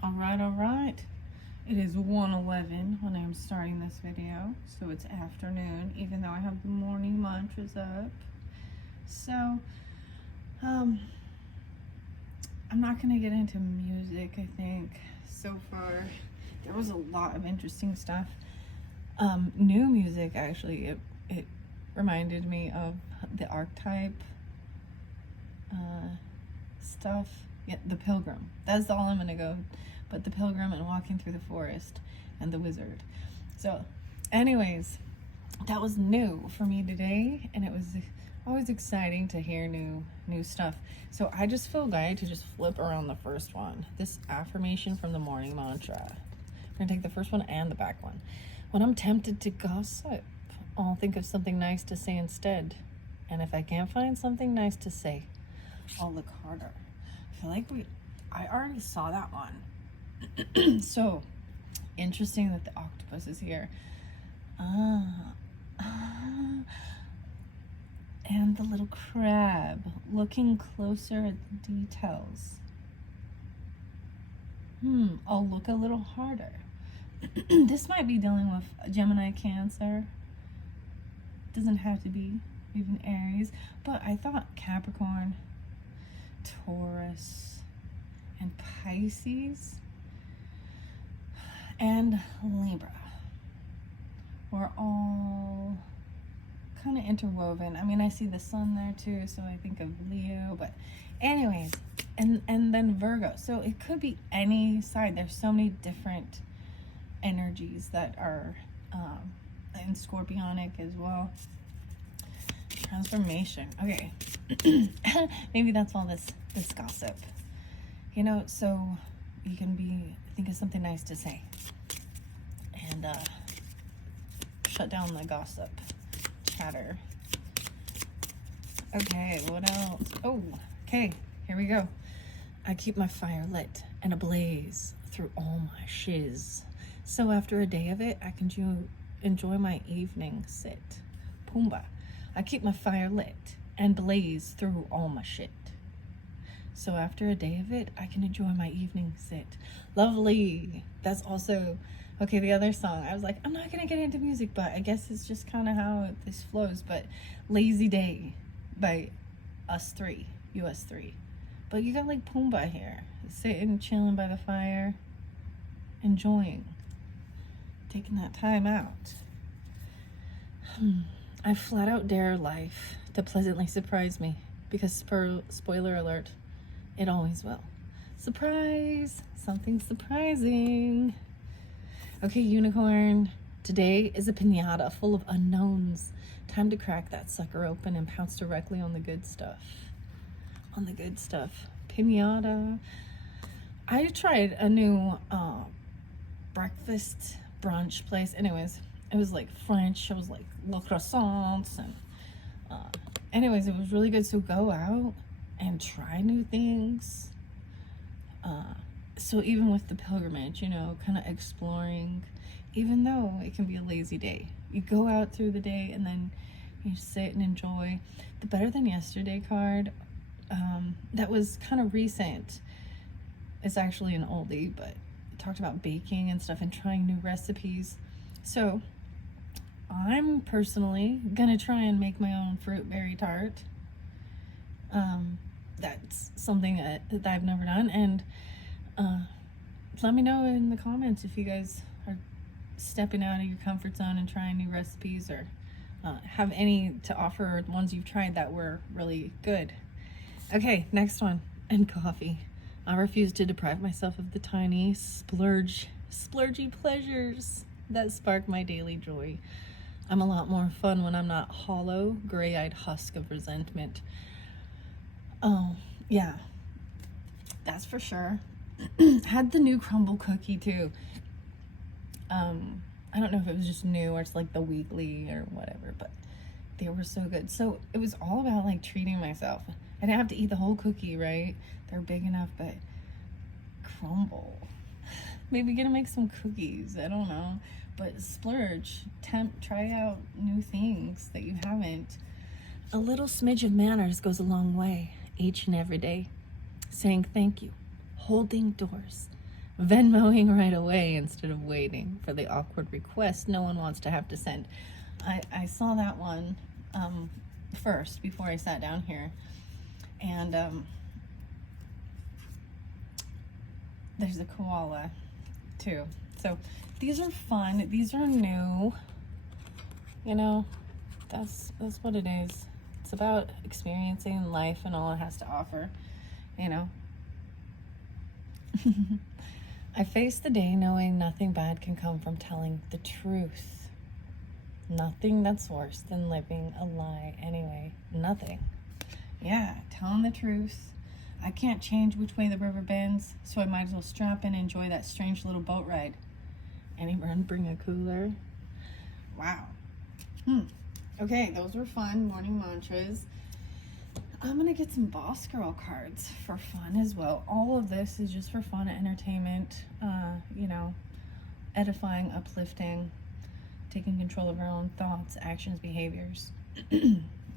All right. It is 1:11 when I'm starting this video, so it's afternoon, even though I have the morning mantras up. So, I'm not gonna get into music, I think. So far, there was a lot of interesting stuff. New music, actually, it reminded me of the archetype stuff. Yeah, the Pilgrim. That's all I'm gonna go. But the Pilgrim and Walking Through the Forest and the Wizard. So, anyways, that was new for me today, and it was always exciting to hear new stuff. So I just feel guided to just flip around the first one. This affirmation from the morning mantra. I'm gonna take the first one and the back one. When I'm tempted to gossip, I'll think of something nice to say instead. And if I can't find something nice to say, I'll look harder. I feel like I already saw that one. So interesting that the octopus is here. And the little crab looking closer at the details. I'll look a little harder. This might be dealing with Gemini, Cancer. Doesn't have to be even Aries, but I thought Capricorn, Taurus, and Pisces and Libra were all kind of interwoven. I mean, I see the sun there too, so I think of Leo, but anyways, and then Virgo. So it could be any side. There's so many different energies that are in Scorpionic as well. Transformation. Okay. Maybe that's all this gossip. You know, so you can think of something nice to say. And shut down the gossip chatter. Okay, what else? Oh, okay, here we go. I keep my fire lit and ablaze through all my shiz. So after a day of it, I can enjoy my evening sit. Pumbaa. I keep my fire lit and blaze through all my shit. So after a day of it, I can enjoy my evening sit. Lovely. That's also, okay, the other song. I was like, I'm not going to get into music, but I guess it's just kind of how this flows. But Lazy Day by US3. But you got like Pumbaa here. Sitting, chilling by the fire. Enjoying. Taking that time out. I flat out dare life to pleasantly surprise me. Because spoiler alert, it always will. Surprise! Something surprising. Okay, unicorn. Today is a piñata full of unknowns. Time to crack that sucker open and pounce directly on the good stuff. On the good stuff. Piñata. I tried a new breakfast brunch place. Anyways, it was like French. It was like le croissants and anyways, it was really good. So go out and try new things. So even with the pilgrimage, you know, kind of exploring, even though it can be a lazy day, you go out through the day and then you sit and enjoy. The Better Than Yesterday card, that was kind of recent. It's actually an oldie, but it talked about baking and stuff and trying new recipes. So I'm personally gonna try and make my own fruit berry tart. That's something that I've never done, and let me know in the comments if you guys are stepping out of your comfort zone and trying new recipes, or have any to offer, ones you've tried that were really good. Okay, next one. And coffee. I refuse to deprive myself of the tiny splurgy pleasures that spark my daily joy. I'm a lot more fun when I'm not hollow, gray-eyed husk of resentment. Oh, yeah. That's for sure. Had the new crumble cookie too. I don't know if it was just new or it's like the weekly or whatever, but they were so good. So it was all about like treating myself. I didn't have to eat the whole cookie, right? They're big enough, but crumble. Maybe gonna make some cookies. I don't know. But splurge, try out new things that you haven't. A little smidge of manners goes a long way, each and every day. Saying thank you, holding doors, Venmoing right away instead of waiting for the awkward request no one wants to have to send. I saw that one first before I sat down here. And there's a koala too. So these are fun. These are new. You know, that's what it is. It's about experiencing life and all it has to offer, you know. I face the day knowing nothing bad can come from telling the truth. Nothing that's worse than living a lie anyway. Nothing. Yeah, telling the truth. I can't change which way the river bends, so I might as well strap in and enjoy that strange little boat ride. Anyone bring a cooler? Wow. Okay, those were fun morning mantras. I'm gonna get some Boss Girl cards for fun as well. All of this is just for fun, entertainment, you know, edifying, uplifting, taking control of our own thoughts, actions, behaviors,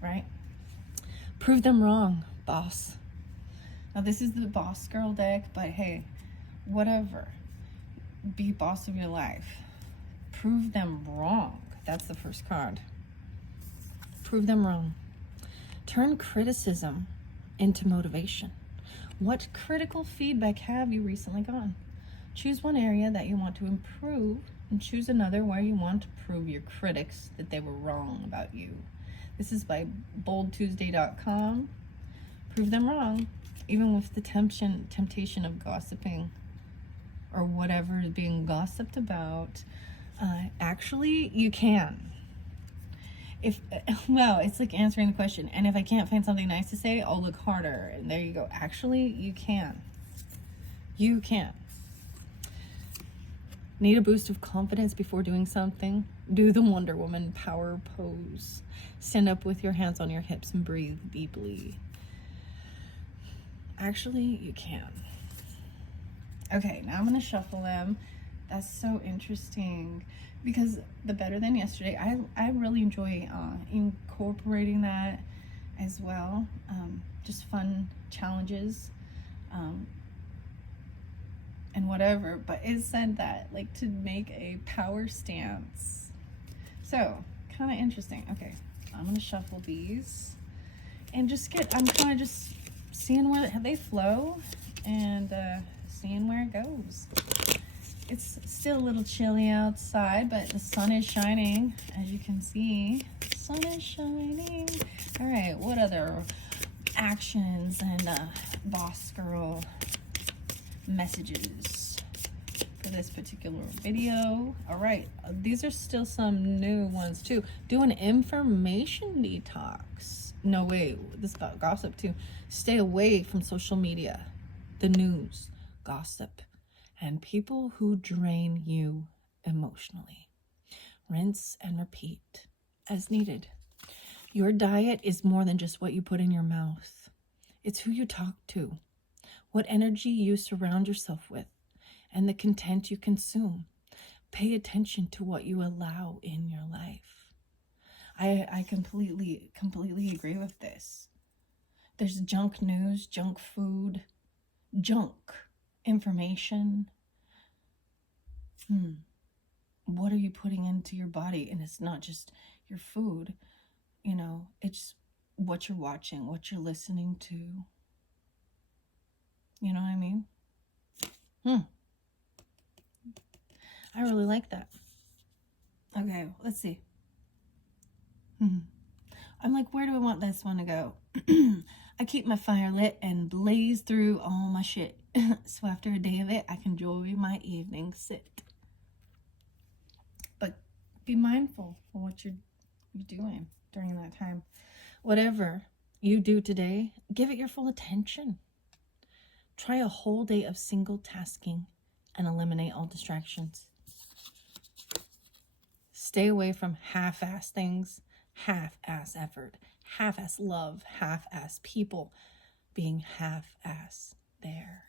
right? Prove them wrong, boss. Now this is the Boss Girl deck, but hey, whatever. Be boss of your life. Prove them wrong. That's the first card. Prove them wrong. Turn criticism into motivation. What critical feedback have you recently gotten? Choose one area that you want to improve and choose another where you want to prove your critics that they were wrong about you. This is by boldtuesday.com. Prove them wrong, even with the temptation of gossiping or whatever is being gossiped about. Actually, you can. Well, it's like answering the question. And if I can't find something nice to say, I'll look harder. And there you go. Actually, you can. You can. Need a boost of confidence before doing something? Do the Wonder Woman power pose. Stand up with your hands on your hips and breathe deeply. Actually, you can. Okay, now I'm going to shuffle them. That's so interesting because the Better Than Yesterday, I really enjoy incorporating that as well. Just fun challenges and whatever. But it said that, like, to make a power stance. So, kind of interesting. Okay, I'm going to shuffle these and I'm kind of just seeing where they flow and seeing where it goes. It's still a little chilly outside, but the sun is shining, as you can see. Sun is shining. All right, what other actions and Boss Girl messages for this particular video? All right, these are still some new ones too. Do an information detox. No, wait, this got gossip too. Stay away from social media, the news, gossip, and people who drain you emotionally. Rinse and repeat as needed. Your diet is more than just what you put in your mouth. It's who you talk to, what energy you surround yourself with, and the content you consume. Pay attention to what you allow in your life. I completely agree with this. There's junk news, junk food, junk information. What are you putting into your body? And it's not just your food, you know, it's what you're watching, what you're listening to. You know what I mean? I really like that. Okay, let's see. I'm like, where do I want this one to go? I keep my fire lit and blaze through all my shit. So after a day of it, I can enjoy my evening sit. But be mindful of what you're doing during that time. Whatever you do today, give it your full attention. Try a whole day of single tasking and eliminate all distractions. Stay away from half-ass things, half-ass effort, half-ass love, half-ass people, being half-ass there.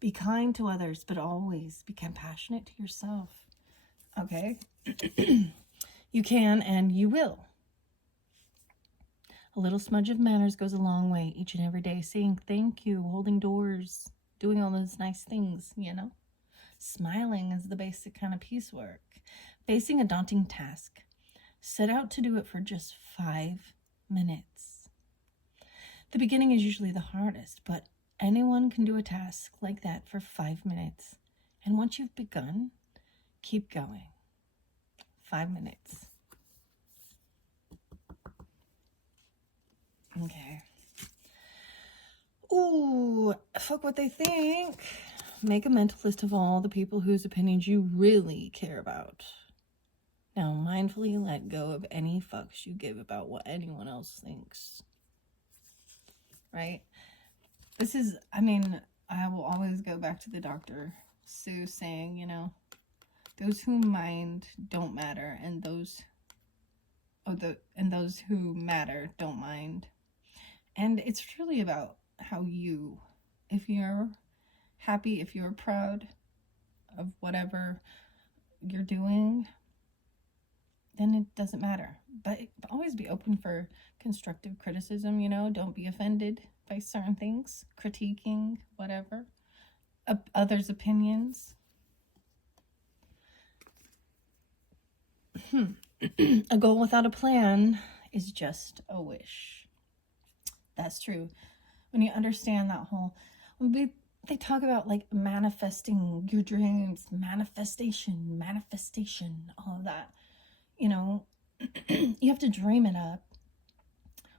Be kind to others, but always be compassionate to yourself. Okay? You can and you will. A little smudge of manners goes a long way each and every day. Saying thank you, holding doors, doing all those nice things, you know? Smiling is the basic kind of piecework. Facing a daunting task. Set out to do it for just 5 minutes. The beginning is usually the hardest, but anyone can do a task like that for 5 minutes. And once you've begun, keep going. 5 minutes. Okay. Ooh, fuck what they think. Make a mental list of all the people whose opinions you really care about. Now, mindfully let go of any fucks you give about what anyone else thinks. Right? This is, I mean, I will always go back to the Dr. Seuss saying, you know, those who mind don't matter, and those who matter don't mind. And it's truly about how you, if you're happy, if you're proud of whatever you're doing, then it doesn't matter. But always be open for constructive criticism, you know, don't be offended by certain things, critiquing, whatever, others' opinions. A goal without a plan is just a wish. That's true. When you understand that whole, they talk about like manifesting your dreams, manifestation, all of that. You know, you have to dream it up.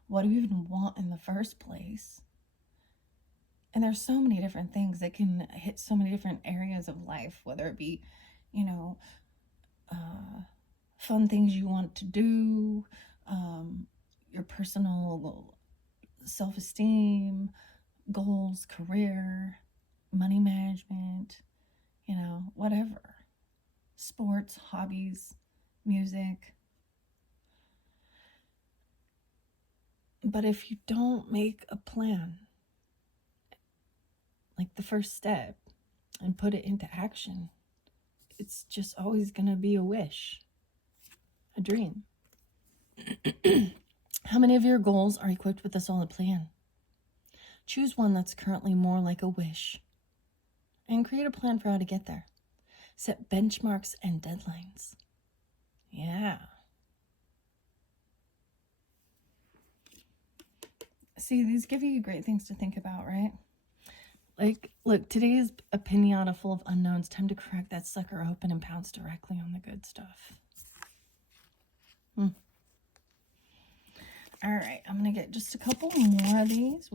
What do you even want in the first place? And there's so many different things that can hit so many different areas of life, whether it be, you know, fun things you want to do, your personal self-esteem, goals, career, money management, you know, whatever. Sports, hobbies, music. But if you don't make a plan, like the first step, and put it into action, it's just always going to be a wish, a dream. How many of your goals are equipped with a solid plan? Choose one that's currently more like a wish, and create a plan for how to get there. Set benchmarks and deadlines. Yeah. See, these give you great things to think about, right? Like, look, today is a pinata full of unknowns. Time to crack that sucker open and pounce directly on the good stuff. All right, I'm going to get just a couple more of these.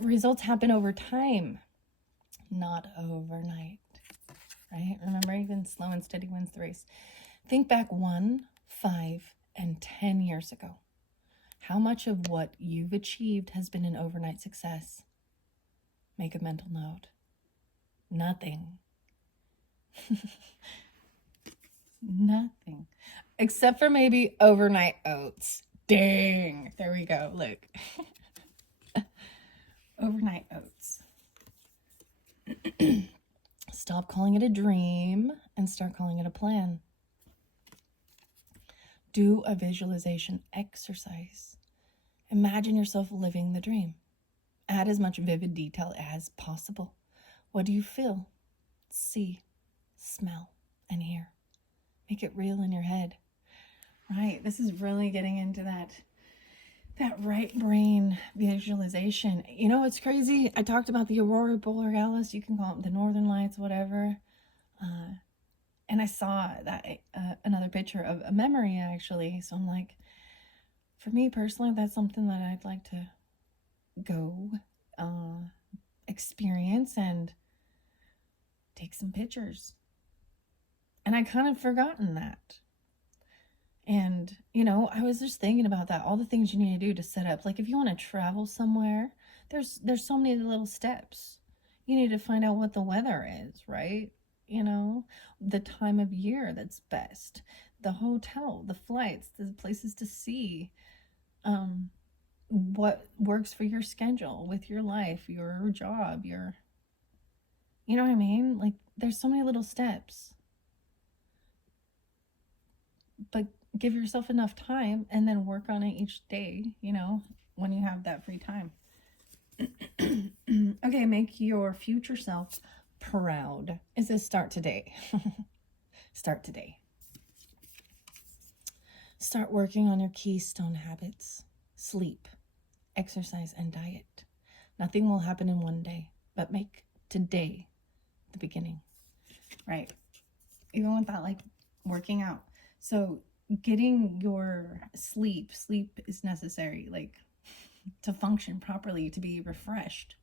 Results happen over time, not overnight, right? Remember, even slow and steady wins the race. Think back 1, 5, and 10 years ago. How much of what you've achieved has been an overnight success? Make a mental note. Nothing. Nothing. Except for maybe overnight oats. Dang. There we go. Look. Overnight oats. Stop calling it a dream and start calling it a plan. Do a visualization exercise. Imagine yourself living the dream. Add as much vivid detail as possible. What do you feel, see, smell, and hear? Make it real in your head. Right, this is really getting into that right brain visualization. You know, it's crazy. I talked about the aurora borealis. You can call it the northern lights, whatever. And I saw that another picture of a memory, actually. So I'm like, for me personally, that's something that I'd like to go experience and take some pictures. And I kind of forgotten that. And, you know, I was just thinking about that, all the things you need to do to set up. Like if you want to travel somewhere, there's so many little steps. You need to find out what the weather is, right? You know, the time of year that's best, the hotel, the flights, the places to see, what works for your schedule with your life, your job, you know what I mean? Like there's so many little steps, but give yourself enough time and then work on it each day, you know, when you have that free time. Okay, make your future self proud is to start today. Start today. Start working on your keystone habits: sleep, exercise, and diet. Nothing will happen in one day, but make today the beginning, right? Even with that, like working out. So getting your sleep is necessary, like to function properly, to be refreshed,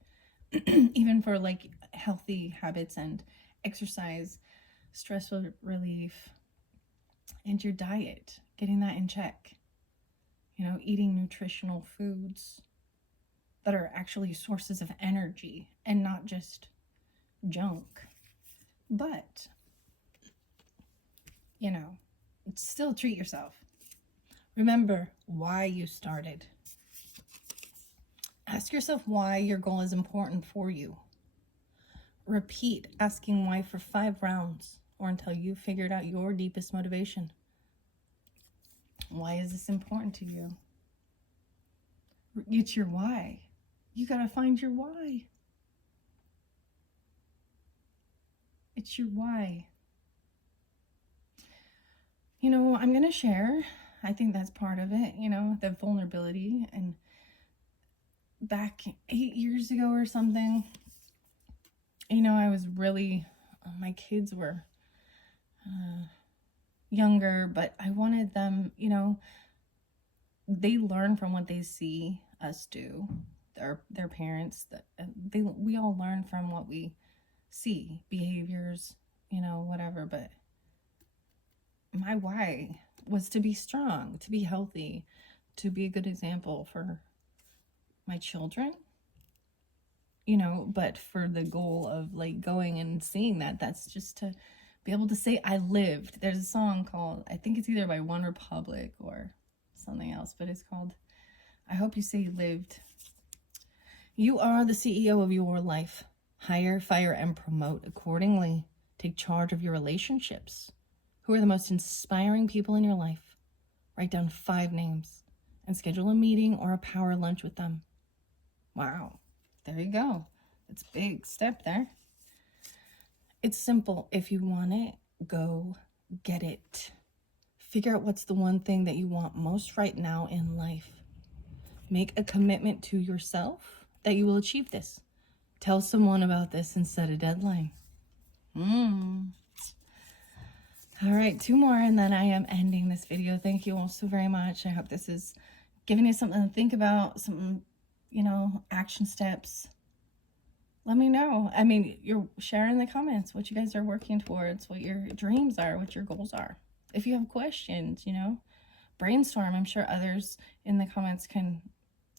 even for like healthy habits and exercise, stress relief, and your diet, getting that in check. You know, eating nutritional foods that are actually sources of energy and not just junk. But, you know, still treat yourself. Remember why you started. Ask yourself why your goal is important for you. Repeat asking why for 5 rounds or until you've figured out your deepest motivation. Why is this important to you? It's your why. You gotta find your why. It's your why. You know, I'm gonna share, I think that's part of it, you know, the vulnerability. And back 8 years ago or something, you know, I was really, my kids were younger, but I wanted them, you know, they learn from what they see us do. Their parents, we all learn from what we see, behaviors, you know, whatever. But my why was to be strong, to be healthy, to be a good example for my children, you know, but for the goal of like going and seeing that's just to be able to say I lived. There's a song called, I think it's either by One Republic or something else, but it's called I Hope You Say You Lived. You are the CEO of your life. Hire, fire, and promote accordingly. Take charge of your relationships. Who are the most inspiring people in your life? Write down 5 names and schedule a meeting or a power lunch with them. Wow, there you go. That's a big step there. It's simple. If you want it, go get it. Figure out what's the one thing that you want most right now in life. Make a commitment to yourself that you will achieve this. Tell someone about this and set a deadline. All right, 2 more and then I am ending this video. Thank you all so very much. I hope this is giving you something to think about, some, you know, action steps. Let me know. I mean, you're sharing in the comments what you guys are working towards, what your dreams are, what your goals are. If you have questions, you know, brainstorm. I'm sure others in the comments can.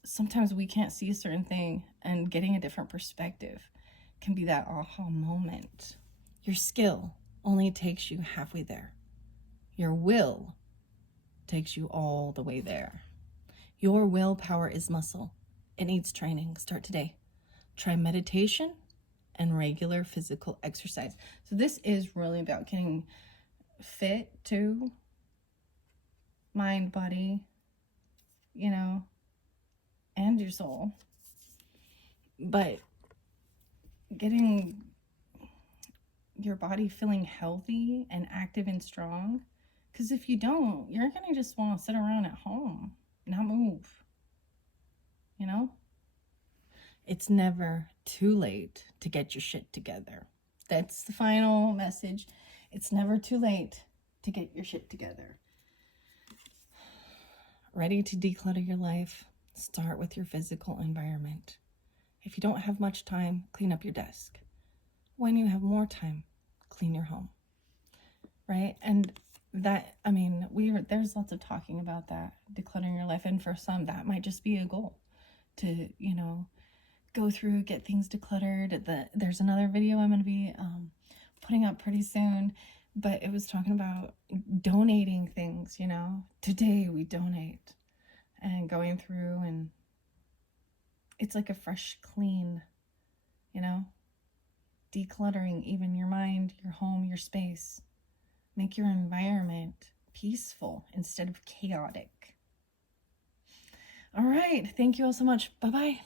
Sometimes we can't see a certain thing, and getting a different perspective can be that aha moment. Your skill only takes you halfway there. Your will takes you all the way there. Your willpower is muscle. It needs training. Start today. Try meditation and regular physical exercise. So this is really about getting fit too. Mind, body, you know, and your soul. But getting your body feeling healthy and active and strong. Because if you don't, you're going to just want to sit around at home, not move. You know? It's never too late to get your shit together. That's the final message. It's never too late to get your shit together. Ready to declutter your life? Start with your physical environment. If you don't have much time, clean up your desk. When you have more time, clean your home. Right? And that, I mean, there's lots of talking about that, decluttering your life. And for some, that might just be a goal to, you know, go through, get things decluttered. There's another video I'm going to be putting up pretty soon, but it was talking about donating things, you know. Today we donate and going through, and it's like a fresh clean, you know, decluttering even your mind, your home, your space. Make your environment peaceful instead of chaotic. All right. Thank you all so much. Bye-bye.